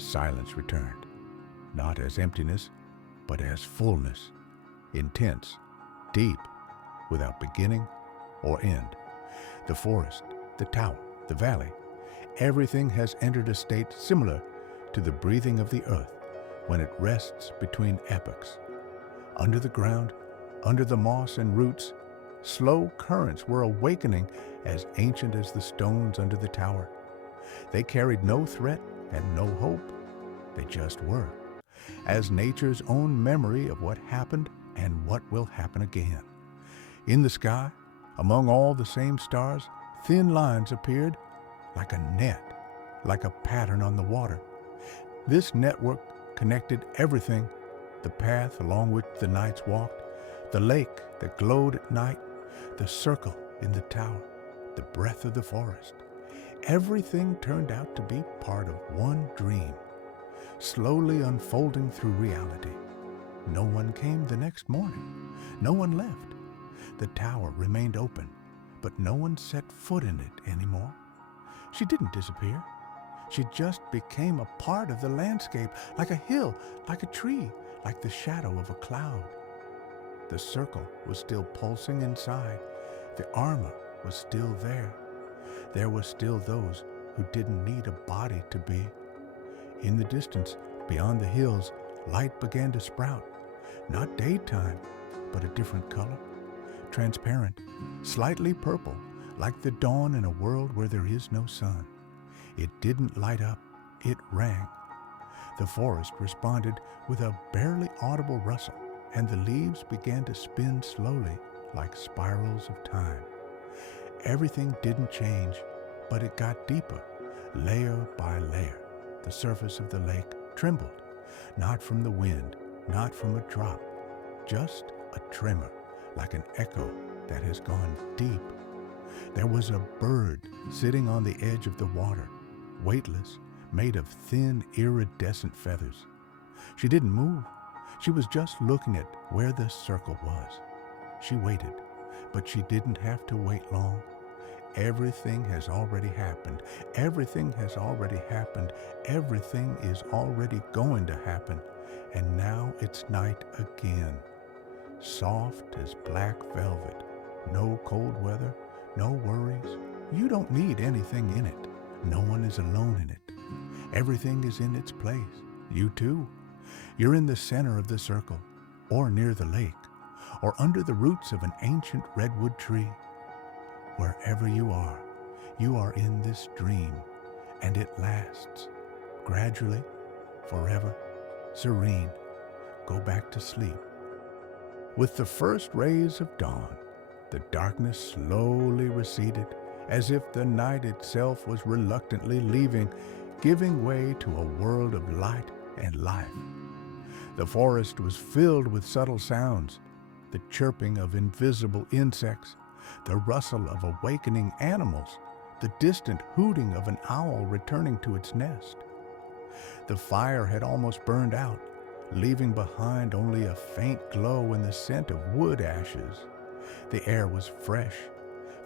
the silence returned, not as emptiness, but as fullness, intense, deep, without beginning or end. The forest, the tower, the valley, everything has entered a state similar to the breathing of the earth when it rests between epochs. Under the ground, under the moss and roots, slow currents were awakening as ancient as the stones under the tower. They carried no threat and no hope. They just were, as nature's own memory of what happened and what will happen again. In the sky, among all the same stars, thin lines appeared like a net, like a pattern on the water. This network connected everything: the path along which the knights walked, the lake that glowed at night, the circle in the tower, the breath of the forest. Everything turned out to be part of one dream, slowly unfolding through reality. No one came the next morning. No one left. The tower remained open, but no one set foot in it anymore. She didn't disappear. She just became a part of the landscape, like a hill, like a tree, like the shadow of a cloud. The circle was still pulsing inside. The armor was still there. There were still those who didn't need a body to be. In the distance, beyond the hills, light began to sprout. Not daytime, but a different color. Transparent, slightly purple, like the dawn in a world where there is no sun. It didn't light up, it rang. The forest responded with a barely audible rustle, and the leaves began to spin slowly like spirals of time. Everything didn't change, but it got deeper, layer by layer. The surface of the lake trembled, not from the wind, not from a drop, just a tremor, like an echo that has gone deep. There was a bird sitting on the edge of the water, weightless, made of thin, iridescent feathers. She didn't move. She was just looking at where the circle was. She waited, but she didn't have to wait long. Everything has already happened. Everything has already happened. Everything is already going to happen. And now it's night again. Soft as black velvet. No cold weather, no worries. You don't need anything in it. No one is alone in it. Everything is in its place. You too. You're in the center of the circle, or near the lake, or under the roots of an ancient redwood tree. Wherever you are in this dream, and it lasts. Gradually, forever, serene, go back to sleep. With the first rays of dawn, the darkness slowly receded, as if the night itself was reluctantly leaving, giving way to a world of light and life. The forest was filled with subtle sounds, the chirping of invisible insects, the rustle of awakening animals, the distant hooting of an owl returning to its nest. The fire had almost burned out, leaving behind only a faint glow and the scent of wood ashes. The air was fresh,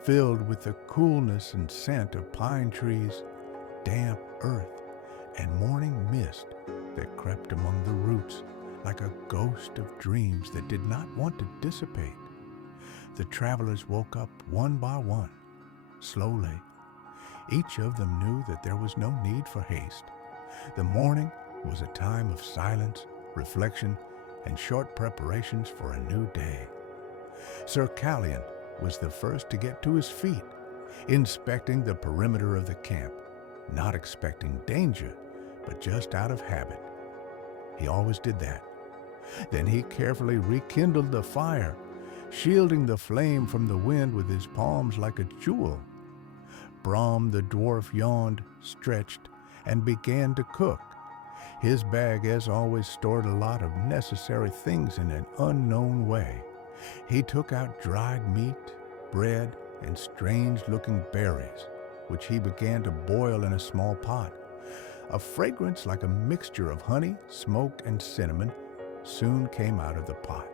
filled with the coolness and scent of pine trees, damp earth, and morning mist that crept among the roots like a ghost of dreams that did not want to dissipate. The travelers woke up one by one, slowly. Each of them knew that there was no need for haste. The morning was a time of silence, reflection, and short preparations for a new day. Sir Callian was the first to get to his feet, inspecting the perimeter of the camp, not expecting danger, but just out of habit. He always did that. Then he carefully rekindled the fire, shielding the flame from the wind with his palms like a jewel. Brahm the dwarf yawned, stretched, and began to cook. His bag, as always, stored a lot of necessary things in an unknown way. He took out dried meat, bread, and strange-looking berries, which he began to boil in a small pot. A fragrance like a mixture of honey, smoke, and cinnamon soon came out of the pot.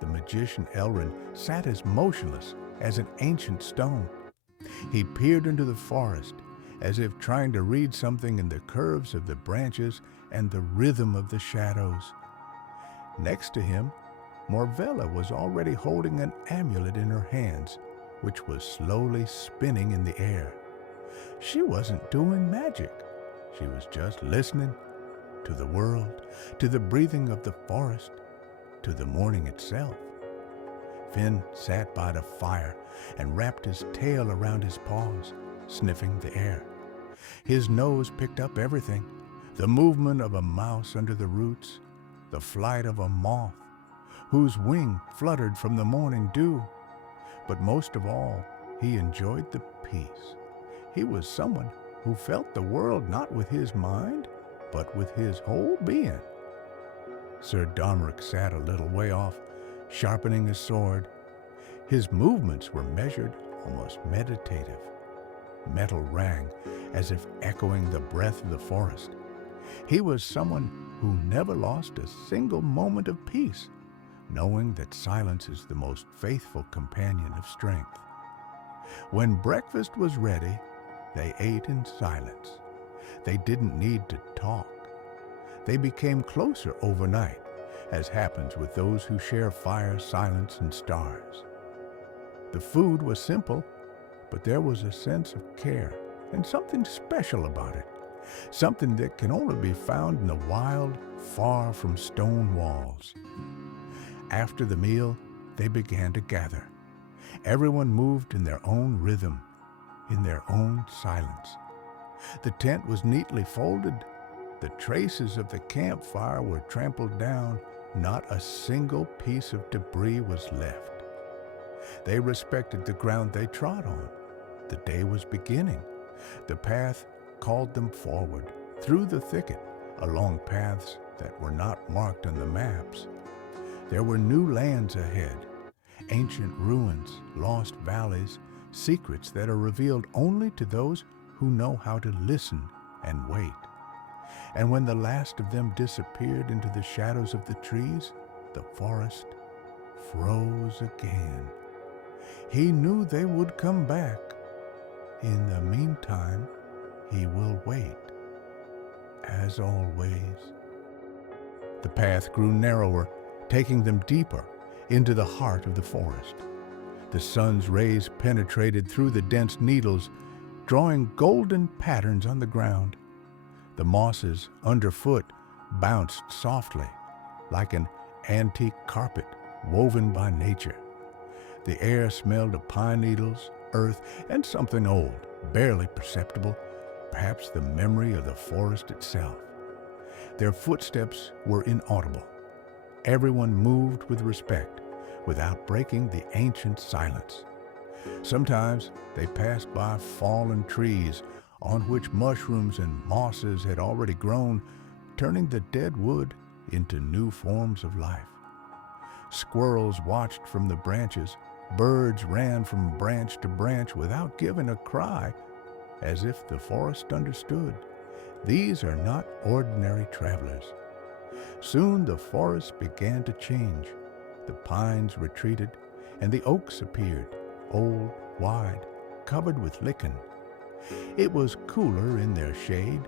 The magician Elrin sat as motionless as an ancient stone. He peered into the forest, as if trying to read something in the curves of the branches and the rhythm of the shadows. Next to him, Morvella was already holding an amulet in her hands, which was slowly spinning in the air. She wasn't doing magic. She was just listening to the world, to the breathing of the forest, to the morning itself. Finn sat by the fire and wrapped his tail around his paws, sniffing the air. His nose picked up everything, the movement of a mouse under the roots, the flight of a moth, whose wing fluttered from the morning dew. But most of all, he enjoyed the peace. He was someone who felt the world not with his mind, but with his whole being. Sir Domeric sat a little way off, sharpening his sword. His movements were measured, almost meditative. Metal rang, as if echoing the breath of the forest. He was someone who never lost a single moment of peace, knowing that silence is the most faithful companion of strength. When breakfast was ready, they ate in silence. They didn't need to talk. They became closer overnight, as happens with those who share fire, silence, and stars. The food was simple, but there was a sense of care and something special about it, something that can only be found in the wild, far from stone walls. After the meal, they began to gather. Everyone moved in their own rhythm, in their own silence. The tent was neatly folded. The traces of the campfire were trampled down. Not a single piece of debris was left. They respected the ground they trod on. The day was beginning. The path called them forward, through the thicket, along paths that were not marked on the maps. There were new lands ahead, ancient ruins, lost valleys, secrets that are revealed only to those who know how to listen and wait. And when the last of them disappeared into the shadows of the trees, the forest froze again. He knew they would come back. In the meantime, he will wait, as always. The path grew narrower, taking them deeper into the heart of the forest. The sun's rays penetrated through the dense needles, drawing golden patterns on the ground. The mosses underfoot bounced softly, like an antique carpet woven by nature. The air smelled of pine needles, earth, and something old, barely perceptible, perhaps the memory of the forest itself. Their footsteps were inaudible. Everyone moved with respect, without breaking the ancient silence. Sometimes they passed by fallen trees on which mushrooms and mosses had already grown, turning the dead wood into new forms of life. Squirrels watched from the branches. Birds ran from branch to branch without giving a cry, as if the forest understood. These are not ordinary travelers. Soon the forest began to change. The pines retreated, and the oaks appeared, old, wide, covered with lichen. It was cooler in their shade,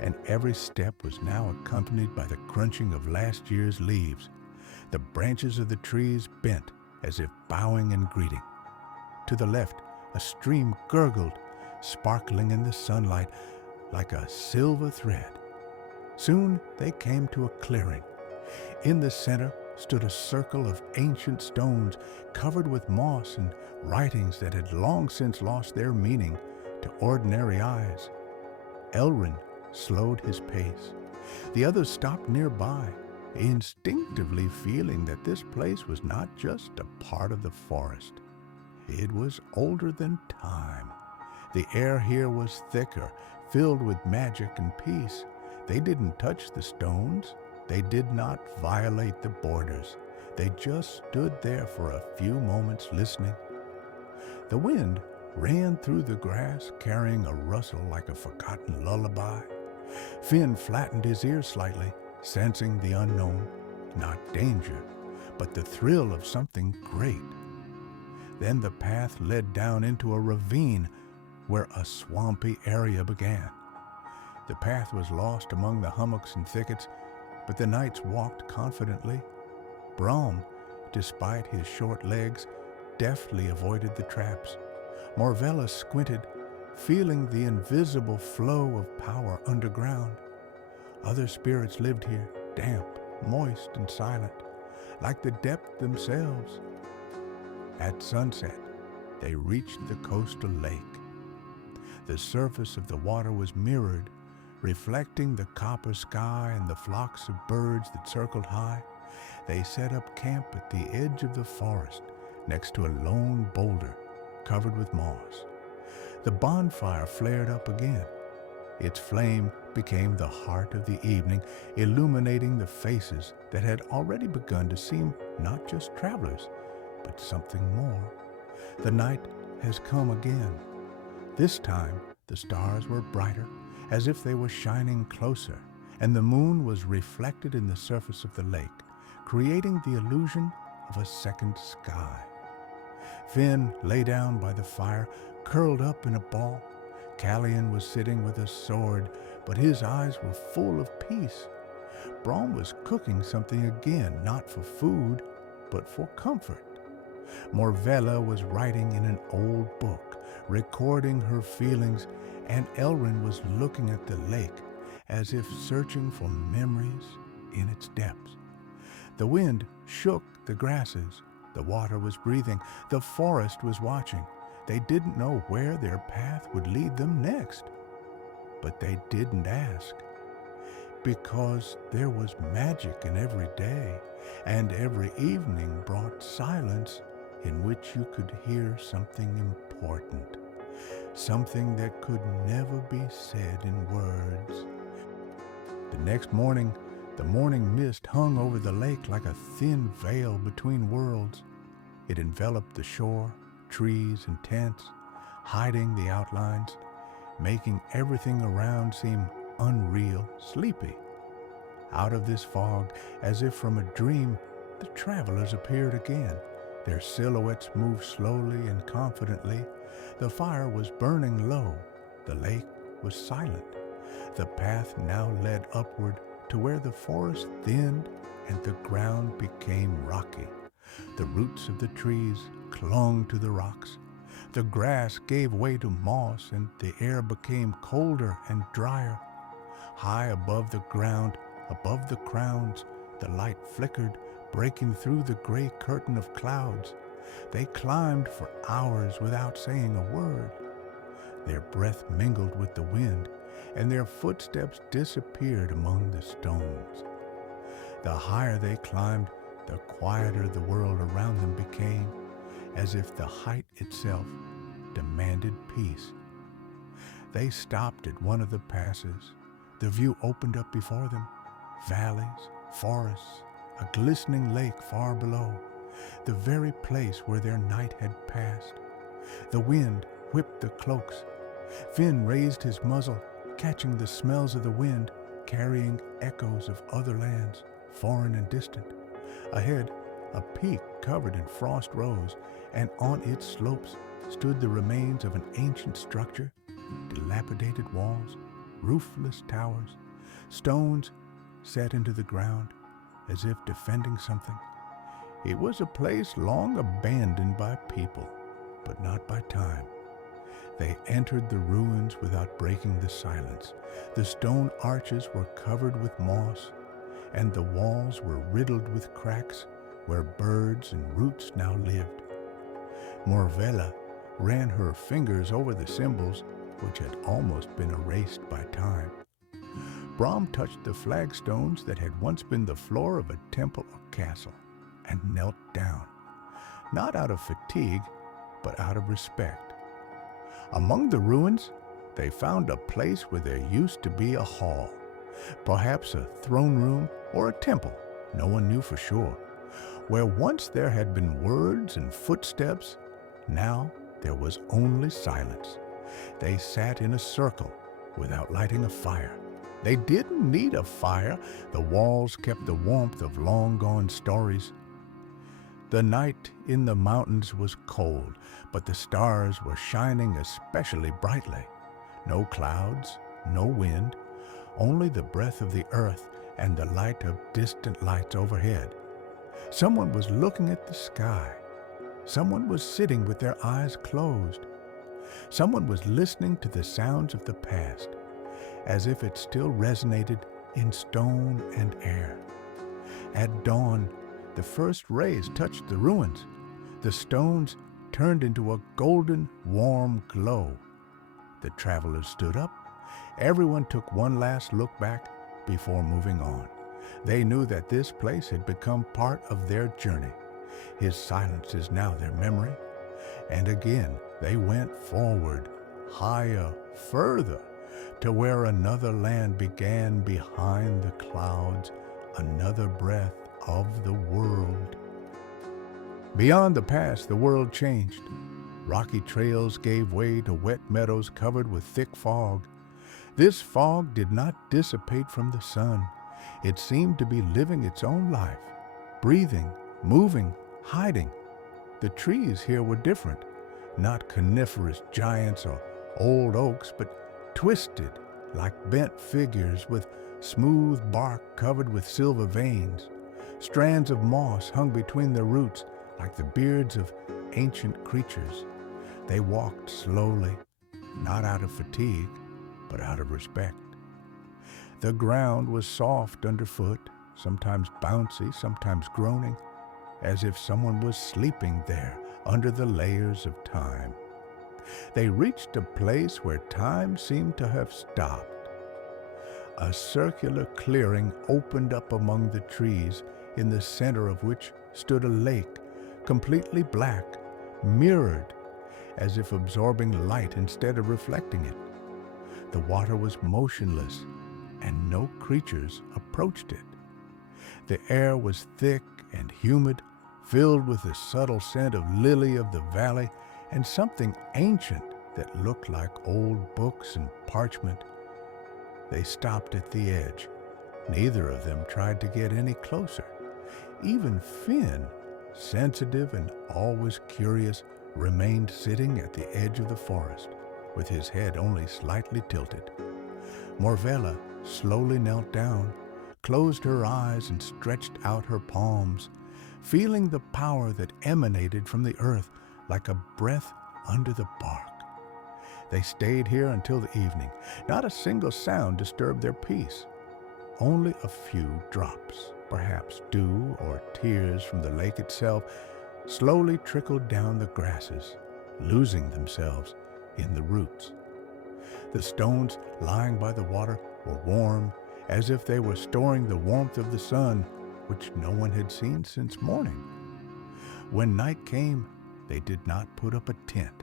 and every step was now accompanied by the crunching of last year's leaves. The branches of the trees bent, as if bowing in greeting. To the left, a stream gurgled, sparkling in the sunlight like a silver thread. Soon they came to a clearing. In the center stood a circle of ancient stones covered with moss and writings that had long since lost their meaning to ordinary eyes. Elrin slowed his pace. The others stopped nearby, instinctively feeling that this place was not just a part of the forest. It was older than time. The air here was thicker, filled with magic and peace. They didn't touch the stones. They did not violate the borders. They just stood there for a few moments listening. The wind ran through the grass, carrying a rustle like a forgotten lullaby. Finn flattened his ears slightly, sensing the unknown, not danger, but the thrill of something great. Then the path led down into a ravine where a swampy area began. The path was lost among the hummocks and thickets, but the knights walked confidently. Brom, despite his short legs, deftly avoided the traps. Morvella squinted, feeling the invisible flow of power underground. Other spirits lived here, damp, moist, and silent, like the depth themselves. At sunset, they reached the coastal lake. The surface of the water was mirrored, reflecting the copper sky and the flocks of birds that circled high. They set up camp at the edge of the forest, next to a lone boulder covered with moss. The bonfire flared up again. Its flame became the heart of the evening, illuminating the faces that had already begun to seem not just travelers, but something more. The night has come again. This time, the stars were brighter, as if they were shining closer, and the moon was reflected in the surface of the lake, creating the illusion of a second sky. Finn lay down by the fire, curled up in a ball. Callian was sitting with a sword, but his eyes were full of peace. Brom was cooking something again, not for food, but for comfort. Morvella was writing in an old book, recording her feelings, and Elrin was looking at the lake as if searching for memories in its depths. The wind shook the grasses. The water was breathing. The forest was watching. They didn't know where their path would lead them next. But they didn't ask, because there was magic in every day, and every evening brought silence in which you could hear something important, something that could never be said in words. The next morning, the morning mist hung over the lake like a thin veil between worlds. It enveloped the shore, trees, and tents, hiding the outlines, making everything around seem unreal, sleepy. Out of this fog, as if from a dream, the travelers appeared again. Their silhouettes moved slowly and confidently. The fire was burning low. The lake was silent. The path now led upward to where the forest thinned and the ground became rocky. The roots of the trees clung to the rocks. The grass gave way to moss, and the air became colder and drier. High above the ground, above the crowns, the light flickered, breaking through the gray curtain of clouds. They climbed for hours without saying a word. Their breath mingled with the wind, and their footsteps disappeared among the stones. The higher they climbed, the quieter the world around them became, as if the height itself demanded peace. They stopped at one of the passes. The view opened up before them. Valleys, forests, a glistening lake far below, the very place where their night had passed. The wind whipped the cloaks. Finn raised his muzzle, catching the smells of the wind, carrying echoes of other lands, foreign and distant. Ahead, a peak covered in frost rose, and on its slopes stood the remains of an ancient structure, dilapidated walls, roofless towers, stones set into the ground as if defending something. It was a place long abandoned by people, but not by time. They entered the ruins without breaking the silence. The stone arches were covered with moss, and the walls were riddled with cracks where birds and roots now lived. Morvella ran her fingers over the symbols, which had almost been erased by time. Brom touched the flagstones that had once been the floor of a temple or castle, and knelt down, not out of fatigue, but out of respect. Among the ruins, they found a place where there used to be a hall, perhaps a throne room or a temple, no one knew for sure. Where once there had been words and footsteps, now there was only silence. They sat in a circle without lighting a fire. They didn't need a fire. The walls kept the warmth of long-gone stories. The night in the mountains was cold, but the stars were shining especially brightly. No clouds, no wind, only the breath of the earth and the light of distant lights overhead. Someone was looking at the sky. Someone was sitting with their eyes closed. Someone was listening to the sounds of the past, as if it still resonated in stone and air. At dawn, the first rays touched the ruins. The stones turned into a golden, warm glow. The travelers stood up. Everyone took one last look back before moving on. They knew that this place had become part of their journey. His silence is now their memory. And again, they went forward, higher, further, to where another land began behind the clouds, another breath of the world. Beyond the pass, the world changed. Rocky trails gave way to wet meadows covered with thick fog. This fog did not dissipate from the sun. It seemed to be living its own life, breathing, moving, hiding. The trees here were different, not coniferous giants or old oaks, but twisted like bent figures with smooth bark covered with silver veins. Strands of moss hung between their roots like the beards of ancient creatures. They walked slowly, not out of fatigue, but out of respect. The ground was soft underfoot, sometimes bouncy, sometimes groaning, as if someone was sleeping there under the layers of time. They reached a place where time seemed to have stopped. A circular clearing opened up among the trees, in the center of which stood a lake, completely black, mirrored, as if absorbing light instead of reflecting it. The water was motionless, and no creatures approached it. The air was thick and humid, filled with the subtle scent of lily of the valley and something ancient that looked like old books and parchment. They stopped at the edge. Neither of them tried to get any closer. Even Finn, sensitive and always curious, remained sitting at the edge of the forest, with his head only slightly tilted. Morvella slowly knelt down, closed her eyes and stretched out her palms, feeling the power that emanated from the earth like a breath under the bark. They stayed here until the evening. Not a single sound disturbed their peace. Only a few drops, perhaps dew or tears from the lake itself, slowly trickled down the grasses, losing themselves in the roots. The stones lying by the water were warm, as if they were storing the warmth of the sun, which no one had seen since morning. When night came, they did not put up a tent.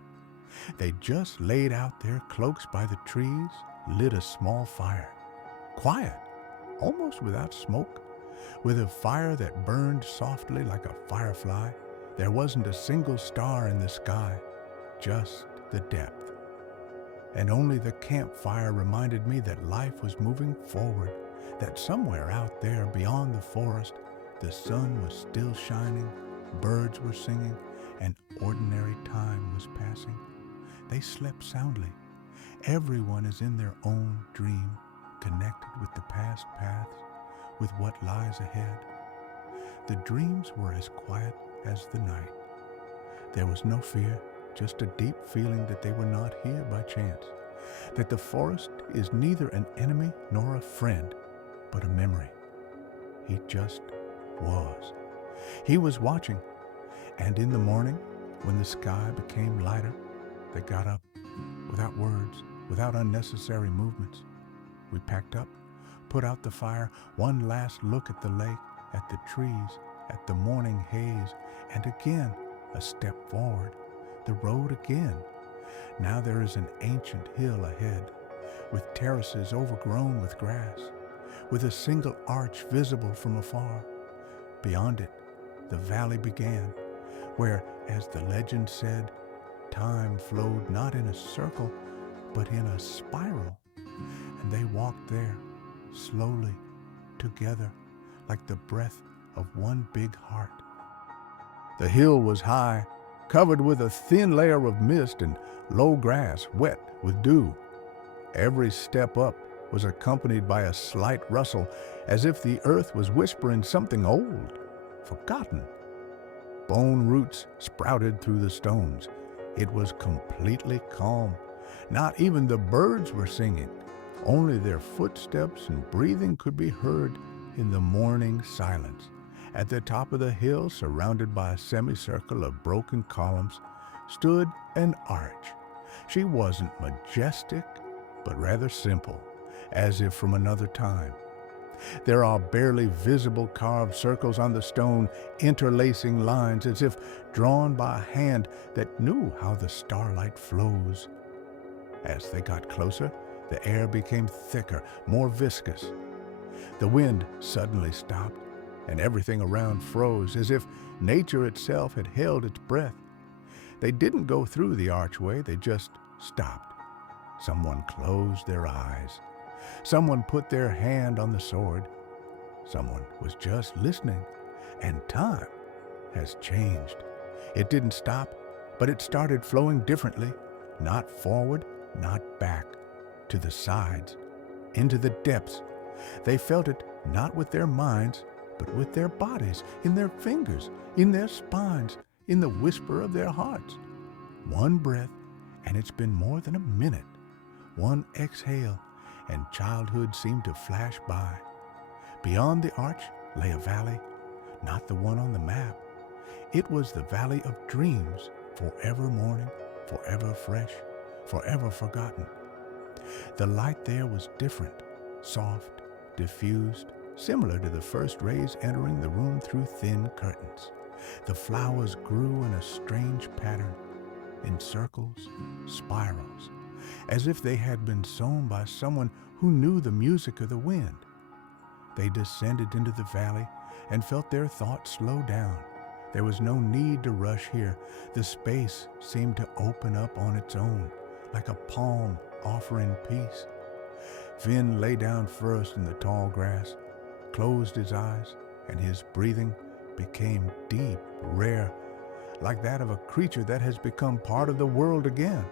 They just laid out their cloaks by the trees, lit a small fire. Quiet, almost without smoke, with a fire that burned softly like a firefly. There wasn't a single star in the sky, just the depth. And only the campfire reminded me that life was moving forward, that somewhere out there beyond the forest, the sun was still shining, birds were singing, and ordinary time was passing. They slept soundly. Everyone is in their own dream, connected with the past paths, with what lies ahead. The dreams were as quiet as the night. There was no fear, just a deep feeling that they were not here by chance, that the forest is neither an enemy nor a friend, but a memory. He just was. He was watching, and in the morning, when the sky became lighter, they got up, without words, without unnecessary movements. We packed up, put out the fire, one last look at the lake, at the trees, at the morning haze, and again a step forward, the road again. Now there is an ancient hill ahead, with terraces overgrown with grass, with a single arch visible from afar. Beyond it, the valley began, where, as the legend said, time flowed not in a circle, but in a spiral. And they walked there, slowly, together, like the breath of one big heart. The hill was high, covered with a thin layer of mist and low grass wet with dew. Every step up was accompanied by a slight rustle, as if the earth was whispering something old, forgotten. Bone roots sprouted through the stones. It was completely calm. Not even the birds were singing. Only their footsteps and breathing could be heard in the morning silence. At the top of the hill, surrounded by a semicircle of broken columns, stood an arch. She wasn't majestic, but rather simple, as if from another time. There are barely visible carved circles on the stone, interlacing lines as if drawn by a hand that knew how the starlight flows. As they got closer, the air became thicker, more viscous. The wind suddenly stopped, and everything around froze, as if nature itself had held its breath. They didn't go through the archway, they just stopped. Someone closed their eyes. Someone put their hand on the sword. Someone was just listening, and time has changed. It didn't stop, but it started flowing differently, not forward, not back, to the sides, into the depths. They felt it not with their minds, but with their bodies, in their fingers, in their spines, in the whisper of their hearts. One breath, and it's been more than a minute. One exhale, and childhood seemed to flash by. Beyond the arch lay a valley, not the one on the map. It was the valley of dreams, forever morning, forever fresh, forever forgotten. The light there was different, soft, diffused, similar to the first rays entering the room through thin curtains. The flowers grew in a strange pattern, in circles, spirals, as if they had been sown by someone who knew the music of the wind. They descended into the valley and felt their thoughts slow down. There was no need to rush here. The space seemed to open up on its own, like a palm offering peace. Finn lay down first in the tall grass, closed his eyes, and his breathing became deep, rare, like that of a creature that has become part of the world again.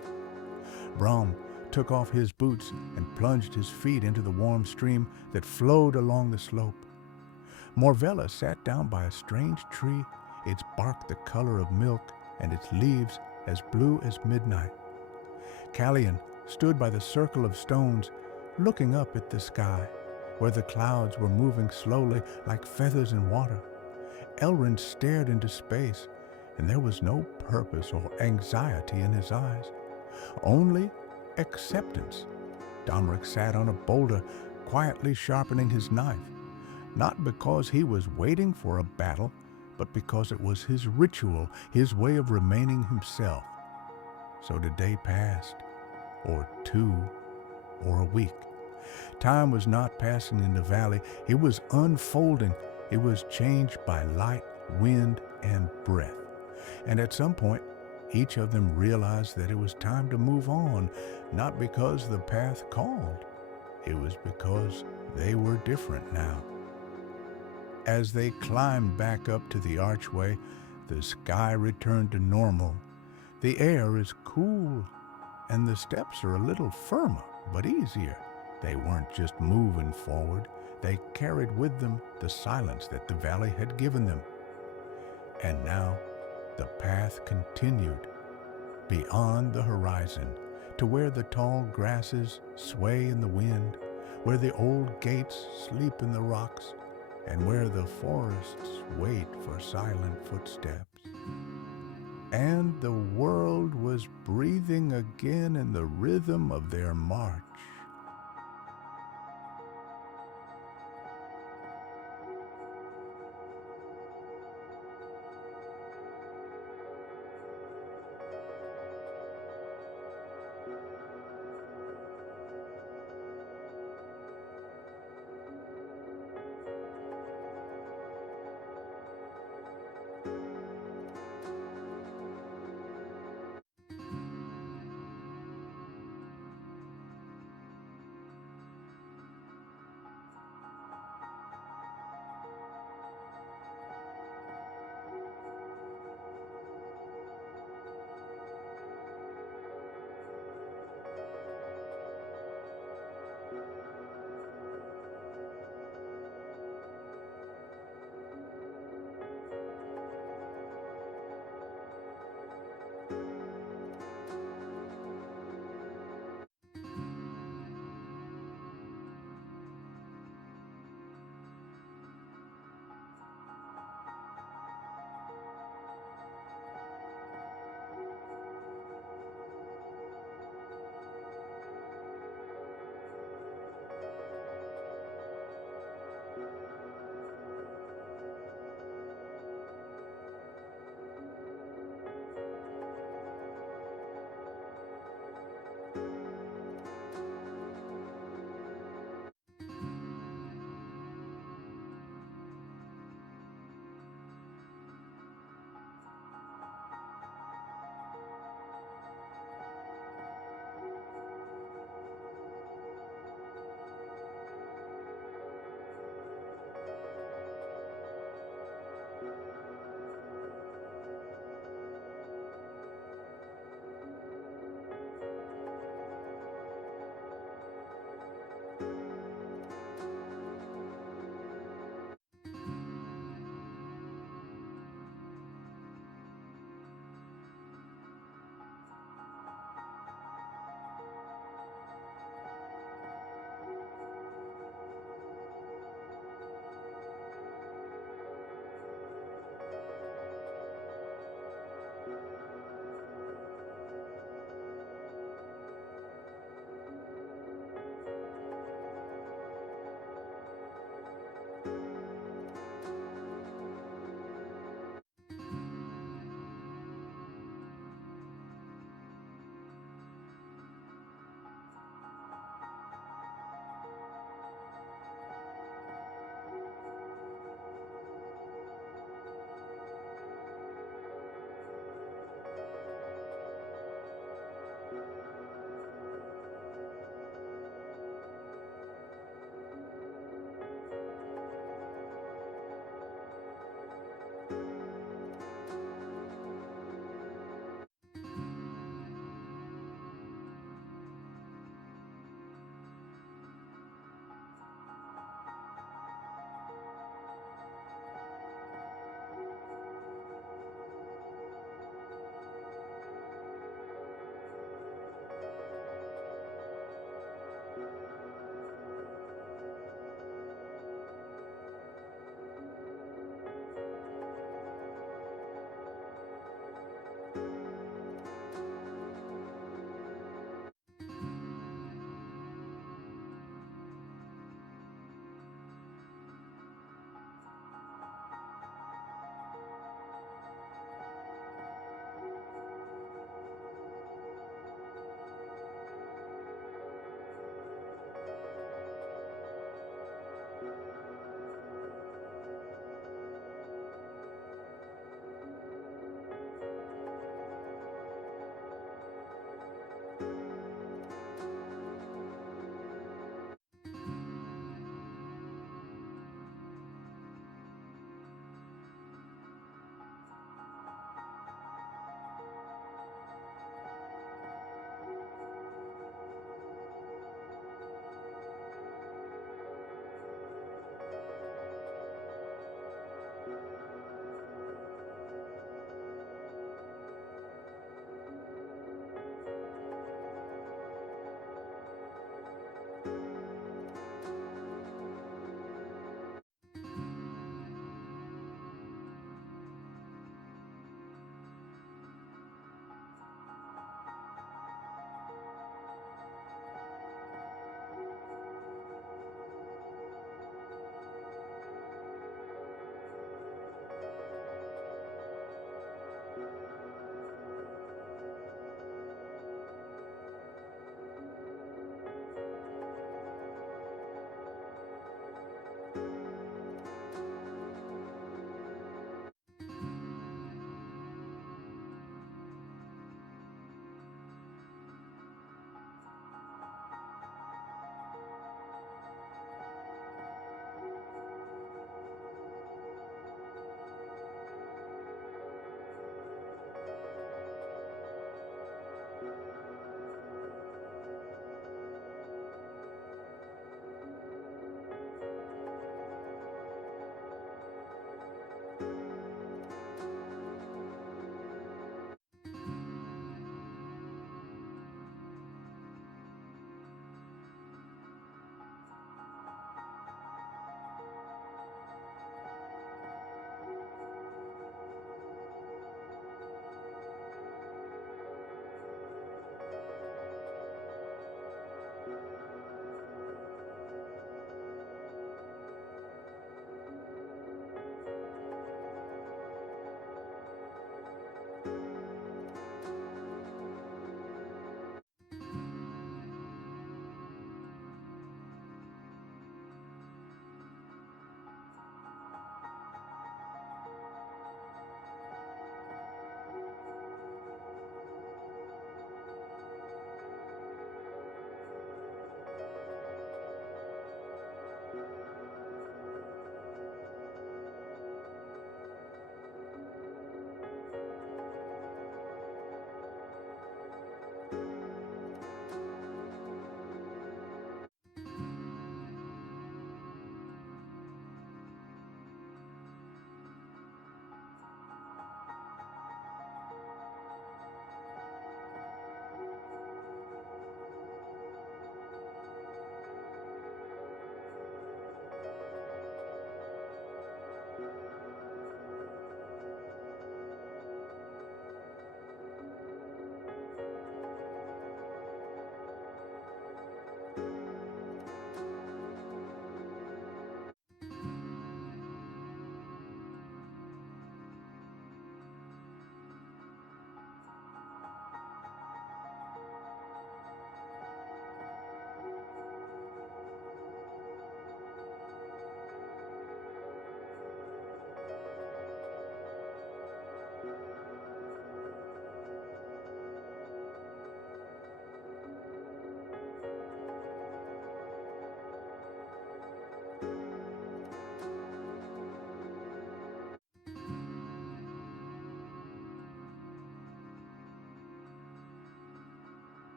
Brahm took off his boots and plunged his feet into the warm stream that flowed along the slope. Morvella sat down by a strange tree, its bark the color of milk and its leaves as blue as midnight. Callian stood by the circle of stones, looking up at the sky, where the clouds were moving slowly like feathers in water. Elrond stared into space, and there was no purpose or anxiety in his eyes, only acceptance. Domric sat on a boulder, quietly sharpening his knife, not because he was waiting for a battle, but because it was his ritual, his way of remaining himself. So the day passed, or two, or a week. Time was not passing in the valley. It was unfolding. It was changed by light, wind, and breath. And at some point, each of them realized that it was time to move on, not because the path called. It was because they were different now. As they climbed back up to the archway, the sky returned to normal. The air is cool, and the steps are a little firmer, but easier. They weren't just moving forward. They carried with them the silence that the valley had given them. And now, the path continued beyond the horizon to where the tall grasses sway in the wind, where the old gates sleep in the rocks, and where the forests wait for silent footsteps. And the world was breathing again in the rhythm of their march.